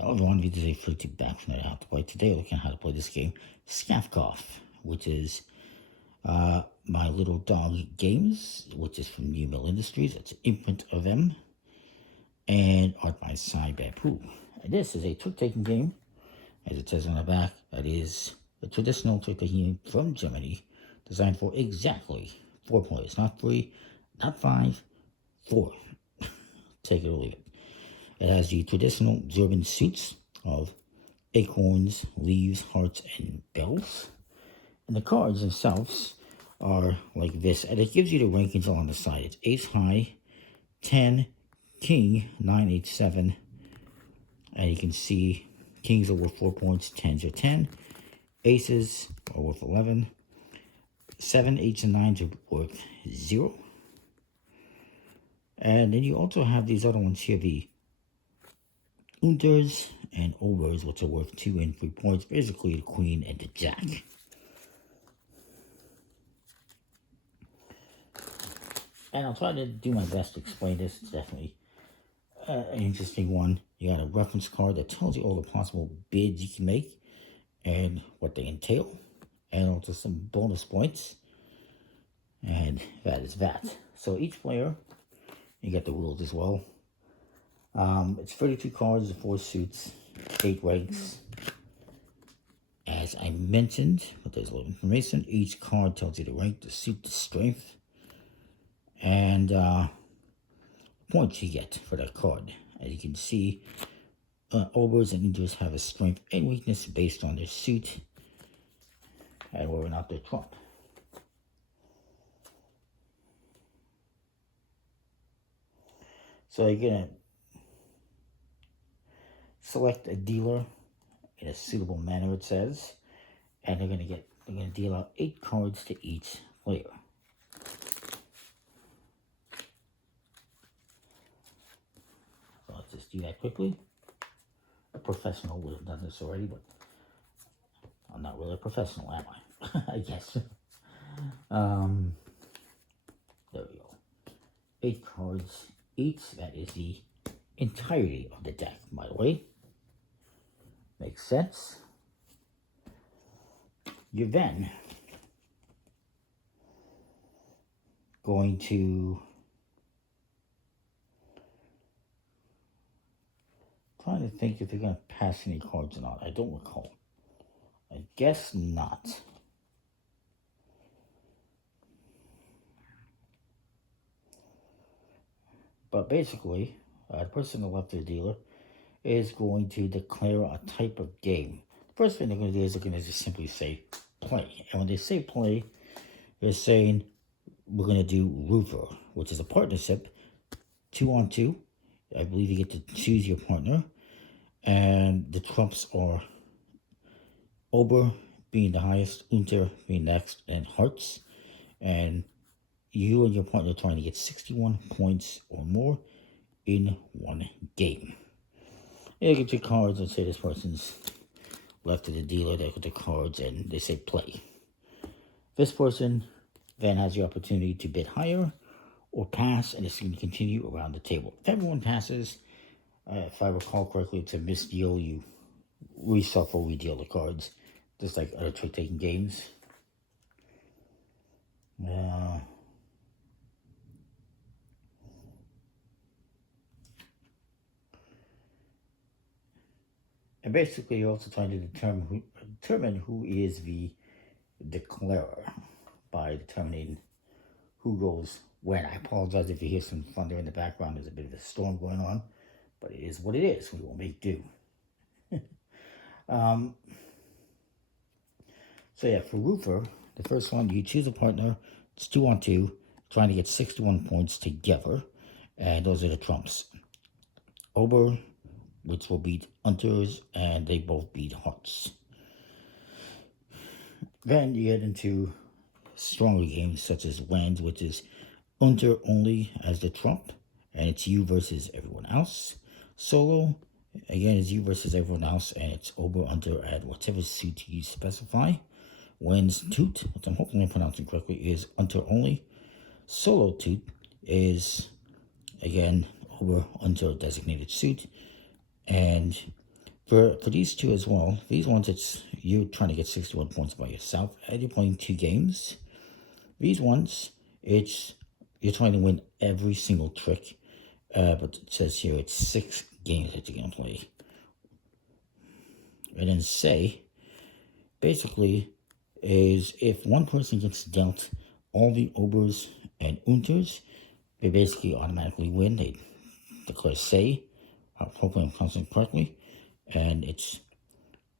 Hello everyone, this is a free tip back from How to Play. Today we're looking at how to play this game, Schafkopf, which is my little dog games, which is from New Mill Industries. It's an imprint of them, and art by Cy Bapu. And this is a trick-taking game, as it says on the back. That is a traditional trick-taking game from Germany, designed for exactly 4 players, not 3, not 5, 4. Take it or leave it. It has the traditional German suits of acorns, leaves, hearts, and bells. And the cards themselves are like this. And it gives you the rankings along the side. It's ace high, 10, king, 9, 8, 7. And you can see kings are worth 4 points, 10s are 10. Aces are worth 11. 7, 8s, and 9s are worth 0. And then you also have these other ones here, the Unters and Obers, which are worth 2 and 3 points. Basically, the queen and the jack. And I'll try to do my best to explain this. It's definitely an interesting one. You got a reference card that tells you all the possible bids you can make and what they entail, and also some bonus points. And that is that. So each player, you get the rules as well. It's 32 cards, 4 suits, 8 ranks. As I mentioned, but there's a little information. Each card tells you the rank, the suit, the strength, and points you get for that card. As you can see, Obers and Unters have a strength and weakness based on their suit and whether or not they're trump. So you're gonna select a dealer in a suitable manner, it says, and they're gonna deal out 8 cards to each player. So let's just do that quickly. A professional would have done this already, but I'm not really a professional, am I? I guess. There we go. 8 cards each. That is the entirety of the deck, by the way. Makes sense. You're then going to trying to think if you're going to pass any cards or not. I don't recall. I guess not. But basically, the person on the left of the dealer is going to declare a type of game. The first thing they're going to do is they're going to just simply say play. And when they say play, they're saying we're going to do Roofer, which is a partnership, 2-on-2. I believe you get to choose your partner. And the trumps are Ober being the highest, Unter being next, and hearts. And you and your partner are trying to get 61 points or more in one game. You get your cards. Let's say this person's left of the dealer. They get the cards and they say play. This person then has the opportunity to bid higher or pass, and it's going to continue around the table. If everyone passes, if I recall correctly, it's a misdeal. You reshuffle, redeal the cards, just like other trick-taking games. And basically, you're also trying to determine who is the declarer by determining who goes when. I apologize if you hear some thunder in the background. There's a bit of a storm going on, but it is what it is. We will make do. So yeah, for Roofer, the first one, you choose a partner. It's 2-on-2, trying to get 61 points together, and those are the trumps. Ober, which will beat Unters, and they both beat hearts. Then you get into stronger games such as Wands, which is Unter only as the trump, and it's you versus everyone else. Solo, again, is you versus everyone else, and it's Ober, Unter, at whatever suit you specify. Wands Toot, which I'm hoping I'm pronouncing correctly, is Unter only. Solo Toot is, again, Ober, Unter, designated suit. And For these two as well, these ones, it's you trying to get 61 points by yourself, and you're playing 2 games. These ones, it's you're trying to win every single trick, but it says here it's 6 games that you're going to play. And then say, basically, is if one person gets dealt all the obers and unters, they basically automatically win. They declare say, hopefully I'm pronouncing correctly, and it's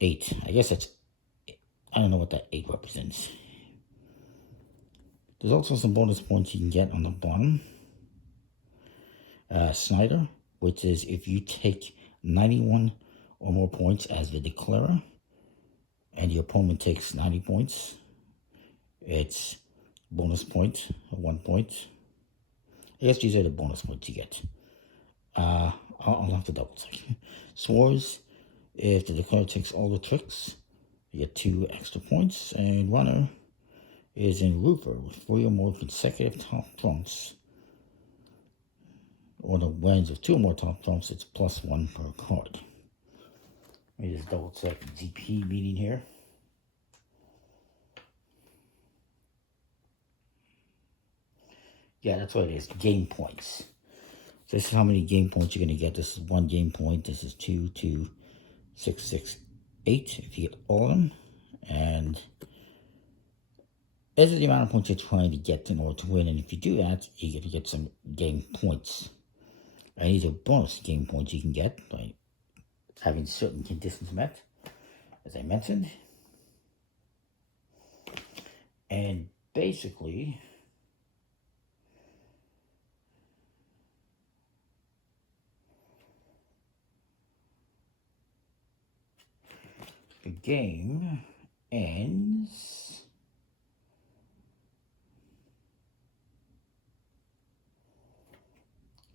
8. I guess that's, I don't know what that 8 represents. There's also some bonus points you can get on the bottom. Snyder, which is if you take 91 or more points as the declarer, and your opponent takes 90 points, it's bonus point, 1 point. I guess these are the bonus points you get. I'll have to double check. Swords, if the declarer takes all the tricks, you get 2 extra points. And runner is in Roofer with 3 or more consecutive top trumps. Or the lands of 2 or more top trumps, it's +1 per card. Let me just double check the GP meeting here. Yeah, that's what it is, game points. So this is how many game points you're going to get. This is 1 game point. This is 2, 2, 6, 6, 8 if you get all of them. And this is the amount of points you're trying to get in order to win. And if you do that, you're going to get some game points. And these are bonus game points you can get by having certain conditions met, as I mentioned. And basically, the game ends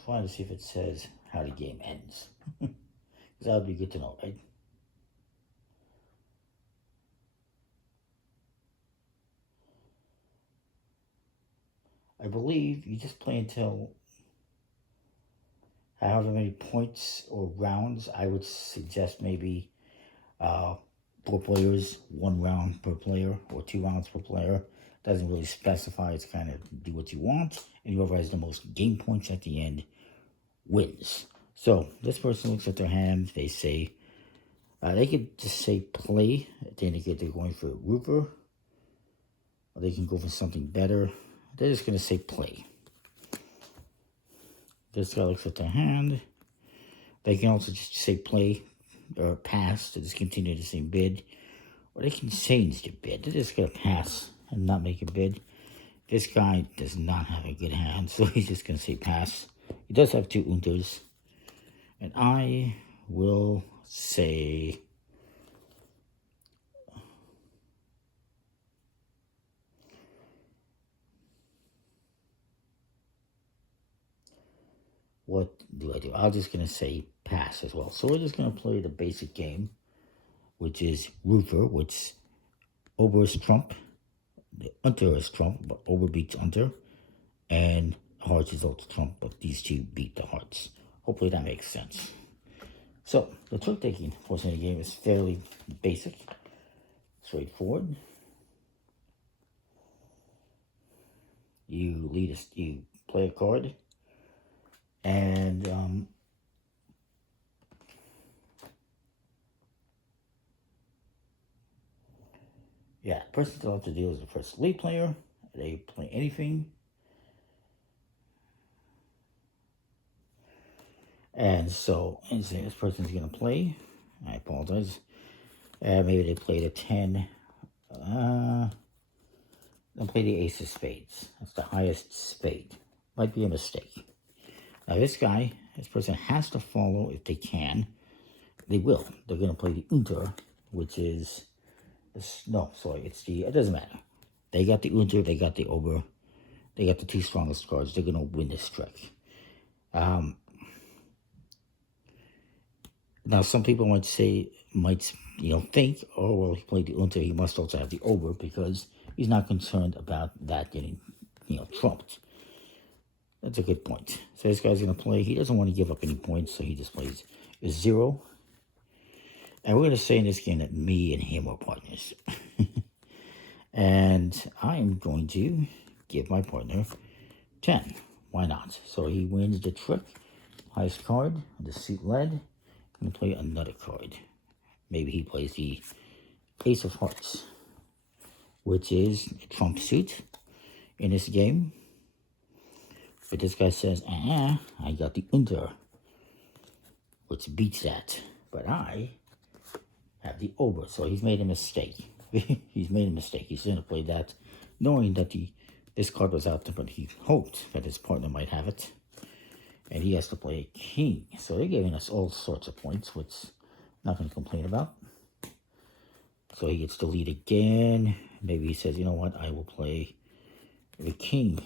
trying to see if it says how the game ends. Because that would be good to know, right? I believe you just play until however many points or rounds. I would suggest maybe 4 players, 1 round per player, or 2 rounds per player. Doesn't really specify. It's kind of do what you want, and whoever has the most game points at the end wins. So this person looks at their hand. They say they could just say play to indicate they're going for a roofer, or they can go for something better. They're just going to say play. This guy looks at their hand. They can also just say play or pass to just continue the same bid, or they can change the bid. They're just going to pass and not make a bid. This guy does not have a good hand, so he's just going to say pass. He does have 2 unters, and I will say what do I do? I'm just going to say pass as well. So we're just going to play the basic game, which is Roofer, which over is trump. The Unter is trump, but over beats Unter. And hearts is also trump, but these 2 beat the hearts. Hopefully that makes sense. So the trick taking portion of the game is fairly basic, straightforward. You play a card, and yeah, the person still have to deal is the first lead player. They play anything. And so, this person's going to play. I apologize. Maybe they played a 10. They'll play the ace of spades. That's the highest spade. Might be a mistake. Now this person has to follow if they can. They will. They're going to play the unter, which is, it doesn't matter. They got the unter, they got the ober. They got the 2 strongest cards. They're going to win this trick. Now, some people might think, oh, well, he played the unter, he must also have the ober, because he's not concerned about that getting, trumped. That's a good point. So this guy's going to play. He doesn't want to give up any points, so he just plays a 0. And we're going to say in this game that me and him are partners. And I'm going to give my partner 10. Why not? So he wins the trick. Highest card, the suit led. I'm going to play another card. Maybe he plays the Ace of Hearts, which is a trump suit in this game. But this guy says, I got the Unter, which beats that. But I have the Over, so he's made a mistake. He's made a mistake. He's going to play that, knowing that this card was out there, but he hoped that his partner might have it. And he has to play a King. So they're giving us all sorts of points, which I'm not going to complain about. So he gets to lead again. Maybe he says, you know what, I will play the King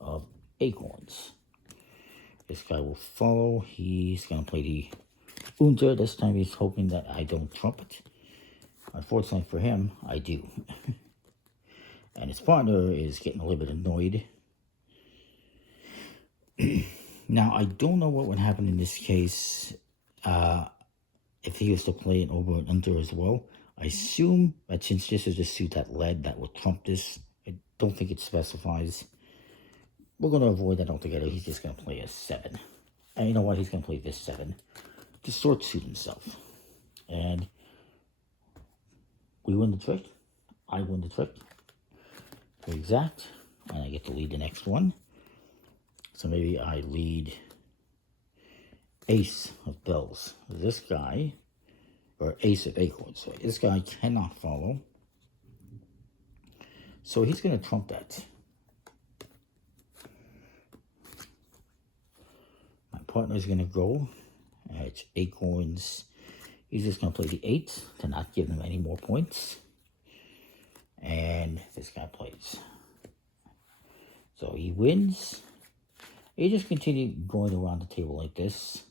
of Acorns. This guy will follow. He's going to play the Unter. This time he's hoping that I don't trump it. Unfortunately for him, I do. And his partner is getting a little bit annoyed. Now, I don't know what would happen in this case if he was to play an Over and Under as well. I assume that since this is the suit that led, that will trump this. I don't think it specifies. We're going to avoid that altogether. He's just going to play a 7. And you know what? He's going to play this 7 to sort suit himself. And we win the trick. I win the trick. To be exact. And I get to lead the next one. So maybe I lead Ace of Bells. This guy, or Ace of Acorns. So this guy cannot follow. So he's going to trump that. My partner is going to go. It's Acorns. He's just going to play the 8 to not give him any more points. And this guy plays. So he wins. You just continue going around the table like this.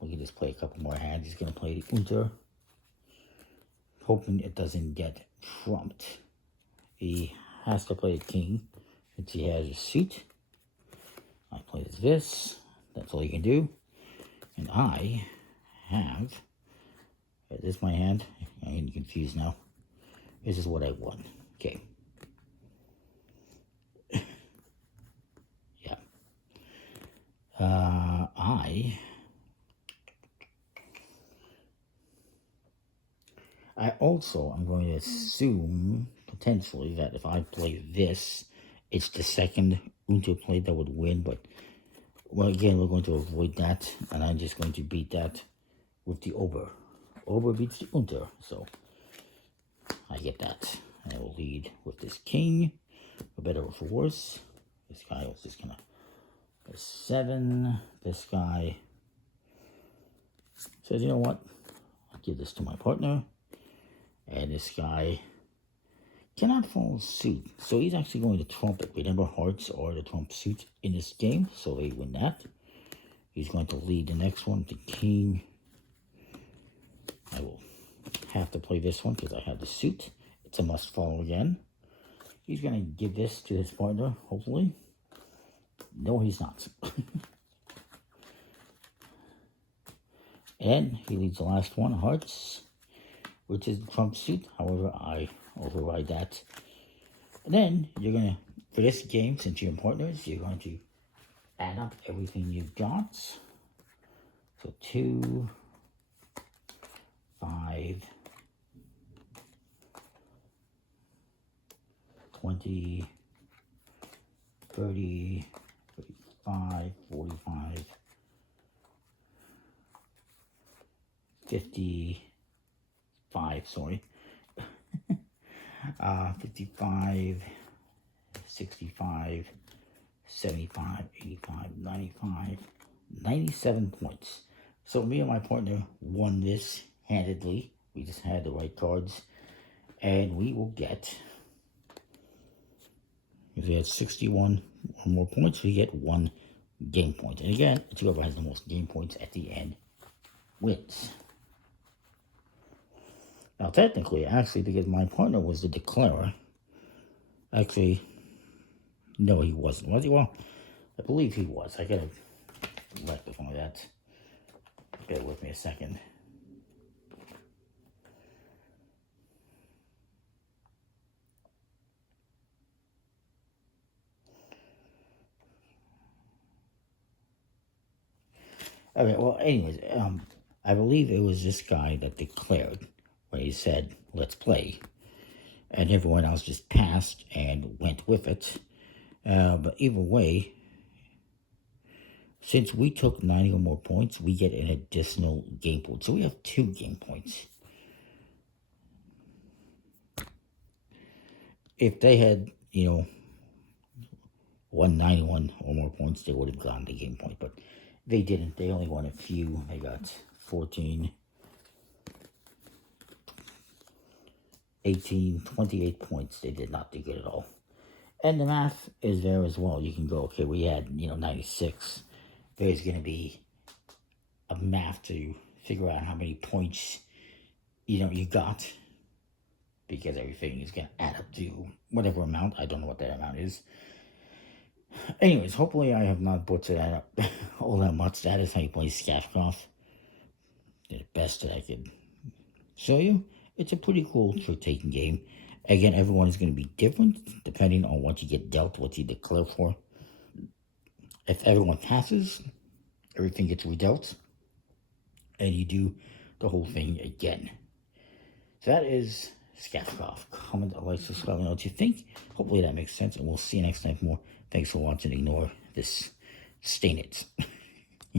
We can just play a couple more hands. He's going to play the Unter, hoping it doesn't get trumped. He has to play the King, since he has a suit. I play this. That's all you can do. And I have... This is my hand. I'm getting confused now. This is what I won. Okay. I'm going to assume, potentially, that if I play this, it's the second Unter play that would win, but, well, again, we're going to avoid that, and I'm just going to beat that with the Over. Over beats the Unter, so I get that. And I will lead with this King, for better or for worse. This guy was just going to 7. This guy says, you know what? I'll give this to my partner. And this guy cannot follow suit. So he's actually going to trump it. Remember, hearts are the trump suit in this game. So they win that. He's going to lead the next one, the King. I will have to play this one because I have the suit. It's a must follow again. He's going to give this to his partner, hopefully. No, he's not. And he leads the last one, hearts, which is the trump suit. However, I override that. And then you're going to, for this game, since you're partners, you're going to add up everything you've got. So 2, 5, 20, 30, 35, 45, 55, sorry. 55, 65, 75, 85, 95, 97 points. So me and my partner won this handedly. We just had the right cards. And we will get, if we had 61 or more points, we get 1 game point. And again, it's whoever has the most game points at the end wins. Now, technically, actually, because my partner was the declarer, actually, no, he wasn't, was he? Well, I believe he was. I gotta rectify that. Bear with me a second. Okay, well, anyways, I believe it was this guy that declared when he said, let's play. And everyone else just passed and went with it. But either way, since we took 90 or more points, we get an additional game point. So we have 2 game points. If they had, 191 or more points, they would have gotten the game point. But they didn't. They only won a few. They got 14, 18, 28 points. They did not do good at all. And the math is there as well. You can go, okay, we had, 96. There's going to be a math to figure out how many points, you got. Because everything is going to add up to whatever amount. I don't know what that amount is. Anyways, hopefully I have not butchered that up all that much. That is how you play Schafkopf. The best that I could show you. It's a pretty cool trick-taking game. Again, everyone is going to be different depending on what you get dealt, what you declare for. If everyone passes, everything gets redealt, and you do the whole thing again. So that is Schafkopf. Comment, like, subscribe, and know what you think. Hopefully that makes sense, and we'll see you next time for more. Thanks for watching. Ignore this. Stain it.